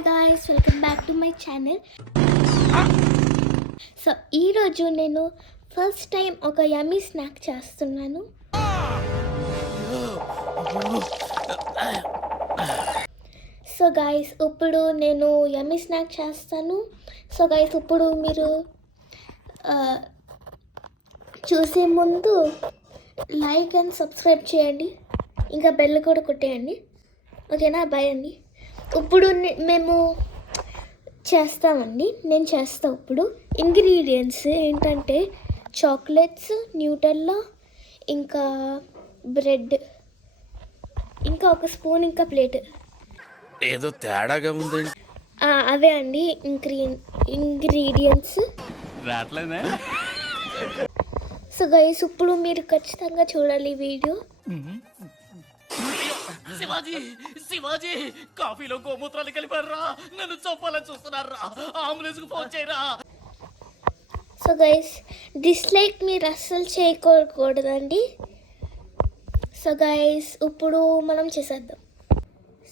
Hi guys, welcome back to my channel. So ఈరోజు నేను first time ఒక యమ్మీ స్నాక్ చేస్తున్నాను. సో గాయ్స్, ఇప్పుడు నేను యమ్మీ స్నాక్ చేస్తాను. సో గాయ్స్, ఇప్పుడు మీరు చూసే ముందు లైక్ అండ్ సబ్స్క్రైబ్ చేయండి, ఇంకా బెల్ కూడా కొట్టేయండి. ఓకేనా? బాయ్ అండి. ఇప్పుడు మేము చేస్తామండి, నేను చేస్తాను. ఇప్పుడు ఇంగ్రీడియంట్స్ ఏంటంటే చాక్లెట్స్, న్యూటెల్లా, ఇంకా బ్రెడ్, ఇంకా ఒక స్పూన్, ఇంకా ప్లేట్. ఏదో తేడాగా ఉంది. అవే అండి ఇంగ్రీడియంట్స్. సో గైస్, ఇప్పుడు మీరు ఖచ్చితంగా చూడాలి వీడియో. శివాజీ శివాజీ కాఫీలో గోమూత్రాలు కలిపారా, నన్ను చంపాలని చూస్తున్నారా, అంబులెన్స్ కు ఫోన్ చేయరా. సో గైస్, డిస్లైక్ మీరు అస్సలు చేయకూడదండి. సో గైస్, ఇప్పుడు మనం చేసేద్దాం.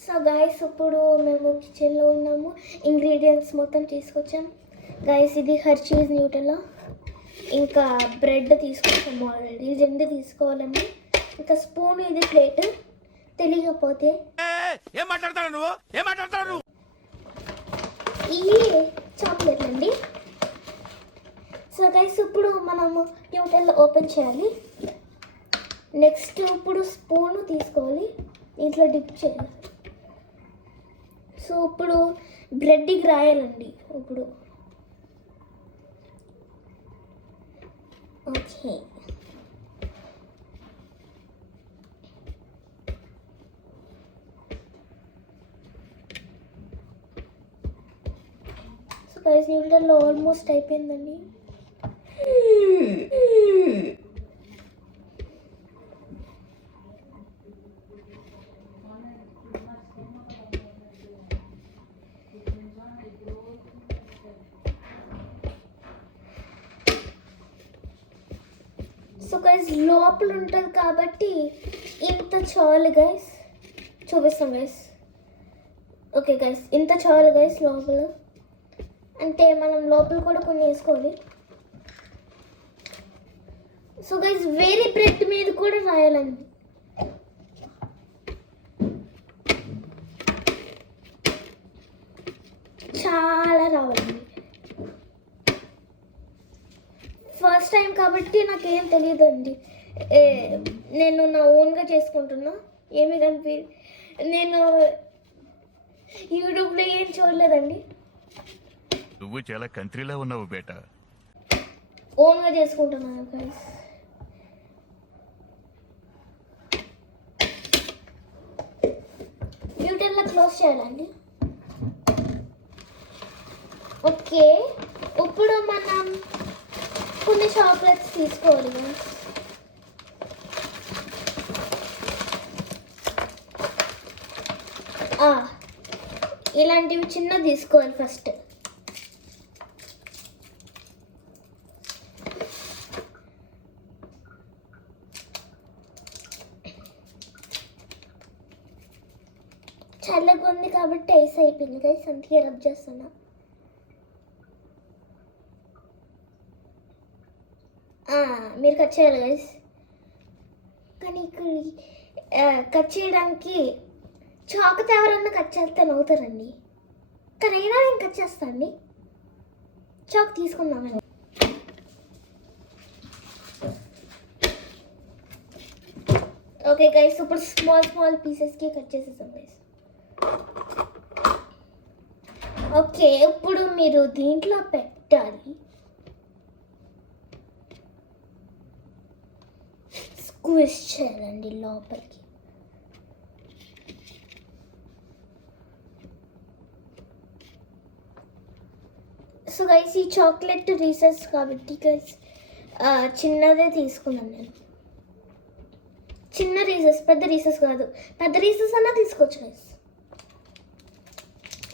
సో గైస్, ఇప్పుడు మేము కిచెన్లో ఉన్నాము, ఇంగ్రీడియంట్స్ మొత్తం తీసుకొచ్చాం. గైస్, ఇది హెర్షీస్ న్యూటెల్లా, ఇంకా బ్రెడ్ తీసుకొచ్చాము ఆల్రెడీ, 2 తీసుకోవాలండి. ఇంకా స్పూన్, ఇది ప్లేట్. తెలియకపోతే ఏం మాట్లాడతాడు నువ్వు, ఏం మాట్లాడతాడు? ఇవి చాక్లెట్ అండి. సో గైస్, ఇప్పుడు మనము న్యూటెల్లా ఓపెన్ చేయాలి. నెక్స్ట్ ఇప్పుడు స్పూన్ తీసుకోవాలి, ఇంట్లో డిప్ చేయాలి. సో ఇప్పుడు బ్రెడ్కి రాయాలండి. ఇప్పుడు okay. So guys, Nutella almost అయిపోయిందండి. సో గైస్, లోపల ఉంటుంది కాబట్టి ఇంత చాలు గైస్. చూపిస్తాం గైస్. ఓకే గైస్, ఇంత చాలు గైస్. లోపల అంటే మనం లోపల కూడా కొన్ని వేసుకోవాలి. సో గైస్, వేరే బ్రెడ్ మీద కూడా రాయాలండి. చాలా రావాలండి. ఫస్ట్ టైం కాబట్టి నాకేం తెలియదండి. నేను నా ఓన్గా చేసుకుంటున్నా. నేను యూట్యూబ్లో ఏం చూడలేదండి. నువ్వు చాలా కంట్రీలో ఉన్నావు బేటా. ఓన్గా చేసుకుంటున్నాను గైస్. న్యూటెల్లా క్లోజ్ చేయాలండి. ఓకే, ఇప్పుడు మనం కొన్ని చాక్లెట్స్ తీసుకోవాలి గైస్. ఇలాంటివి చిన్న తీసుకోవాలి ఫస్ట్. చల్లగా ఉంది కాబట్టి ఐస్ అయిపోయింది గైస్, అందుకే రబ్ చేస్తున్నా. మీరు కట్ చేయాలి గైస్, కానీ కట్ చేయడానికి చాకుతో ఎవరన్నా కట్ చేస్తే నవ్వుతారండి, కానీ అయినా నేను కట్ చేస్తాను అండి. చాకు తీసుకుందామండి. ఓకే గైస్, ఇప్పుడు స్మాల్ పీసెస్కి కట్ చేసేసాం గైస్. ఓకే, ఇప్పుడు మీరు దీంట్లో పెట్టాలి. స్క్విజ్ చేయాలండి లోపలికి. సో గైస్, ఈ చాక్లెట్ రీసెస్ కాబట్టి గైస్ చిన్నదే తీసుకున్నాను నేను. చిన్న రీసెస్, పెద్ద రీసెస్ కాదు. పెద్ద రీసెస్ అన్నా తీసుకోవచ్చు గైస్.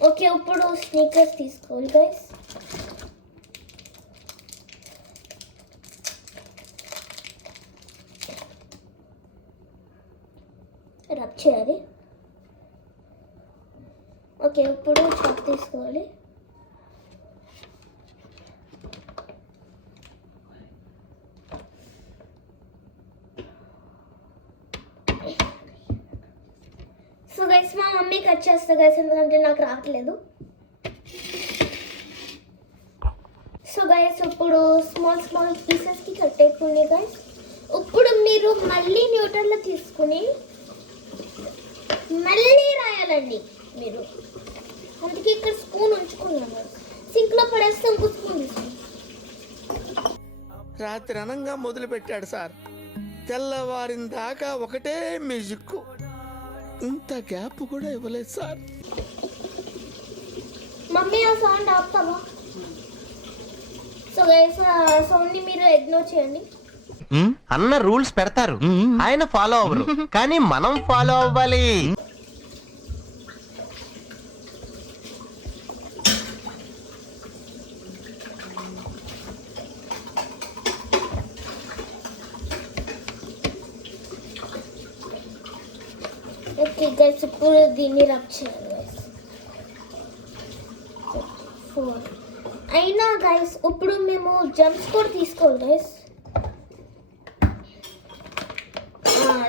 ఓకే, ఇప్పుడు స్నీకర్స్ తీసుకోవాలి గైస్. రబ్ చేయాలి. ఓకే, ఇప్పుడు చాక్ తీసుకోవాలి. సో గైస్ మా మమ్మీ కట్ చేస్తా గైస్, ఎందుకంటే నాకు రావట్లేదు. సో గైస్ ఇప్పుడు స్మాల్ పీసెస్కి కట్ అయిపోయింది గైస్. ఇప్పుడు మీరు మళ్ళీ న్యూటన్లో తీసుకుని మళ్ళీ రాయాలండి మీరు. అందుకే ఇక్కడ స్పూన్ ఉంచుకున్నాను. సింక్లో పడేస్తే ఇంకో స్పూన్ తీసుకుని. రాత్రి అనంగా మొదలు పెట్టాడు సార్, తెల్లవారిన దాకా ఒకటే మ్యూజిక్. ఇంత గ్యాప్ కూడా ఇవ్వలేదు సార్. మమ్మీ ఆ సౌండ్ ఆపుతావా? సో గైస్ ఆ సౌండ్ని మీరు ఇగ్నోర్ చేయండి. అన్న రూల్స్ పెడతారు, ఆయన ఫాలో అవ్వరు, కానీ మనం ఫాలో అవ్వాలి. ఓకే గైస్ ఇప్పుడు దీన్ని రబ్ చేయాలి గైస్. 4 అయినా గైస్ ఇప్పుడు మేము జంప్స్ కూడా తీసుకోవాలి గైస్.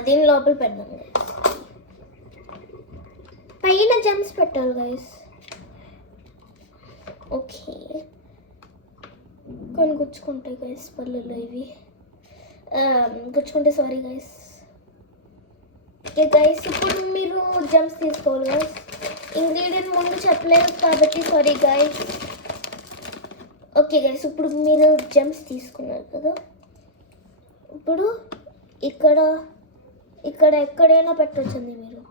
దీని లోపల పెడదాం గైస్. పైన జంప్స్ పెట్టాలి గైస్. ఓకే, కొన్ని గుచ్చుకుంటాయి గైస్ పళ్ళులో ఇవి. గుచ్చుకుంటే సారీ గైస్. ఓకే గైస్ ఇప్పుడు మీరు జంప్స్ తీసుకోవాలి గైస్. ఇంగ్రీడియంట్ ముందు చెప్పలేదు కాబట్టి సారీ గైస్. ఓకే గైస్ ఇప్పుడు మీరు జంప్స్ తీసుకున్నారు కదా, ఇప్పుడు ఇక్కడ ఎక్కడైనా పెట్టొచ్చండి మీరు.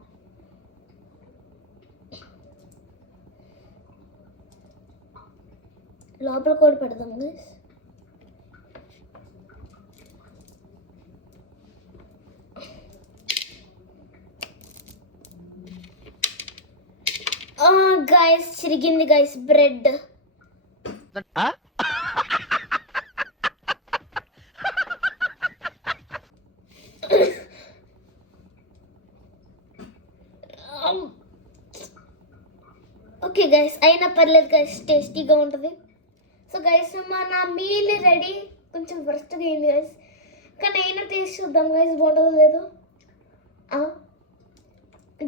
లోపల కూడా పెడదాం గైస్. గైస్ చిరిగింది గైస్ బ్రెడ్. ఓకే గైస్ అయినా పర్లేదు గైస్, టేస్టీగా ఉంటుంది. సో గైస్ మన మీల్ రెడీ. కొంచెం వర్స్ట్గా అయింది గైస్, కానీ అయినా టేస్ట్ చూద్దాం గైస్ బాగుంటుందో లేదో.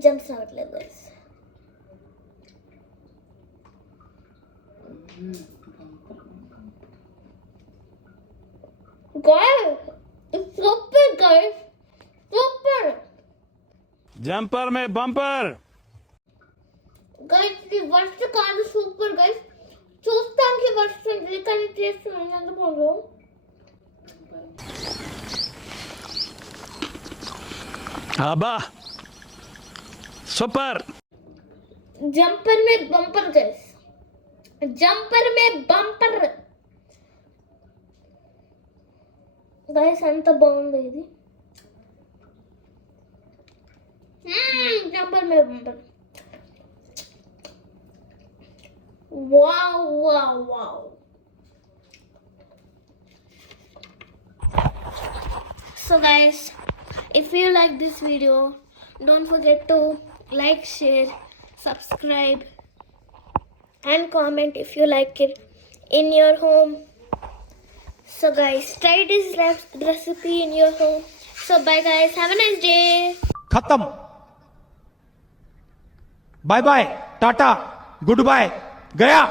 జంప్స్ రావట్లేదు guys. Guys, it's super guys, super. Jumper May bumper. Guys, the worst కాదు సూపర్ గైస్. చూస్తానికి వర్స్ట్ ఉంటుంది కానీ టేస్ట్ ఎందుకు ఉండదు. అబ్బా సూపర్. జంపర్ మే బంపర్ గైస్, జంపర్ మే బంపర్ గైస్. అంత బాగుంది ఇది. జంపర్ మే bumper. Wow. So guys, if you like this video, don't forget to like, share, subscribe and comment if you like it in your home. So guys, try this recipe in your home. So bye guys, have a nice day. खत्म. Bye bye, tata, good bye, गया.